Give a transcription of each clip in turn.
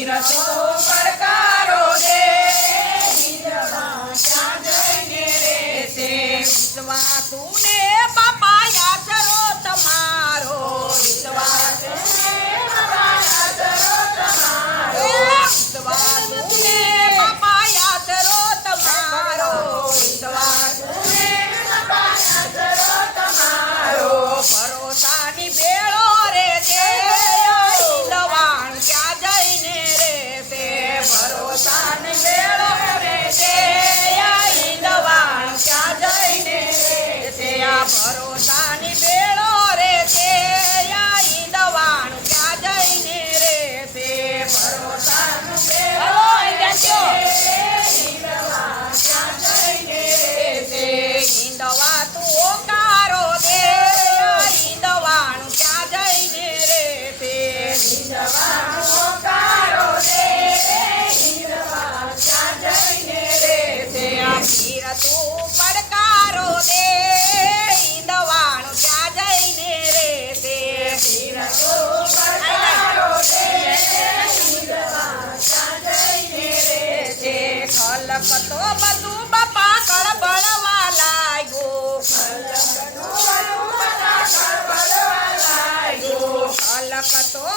tira todo para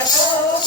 Yes.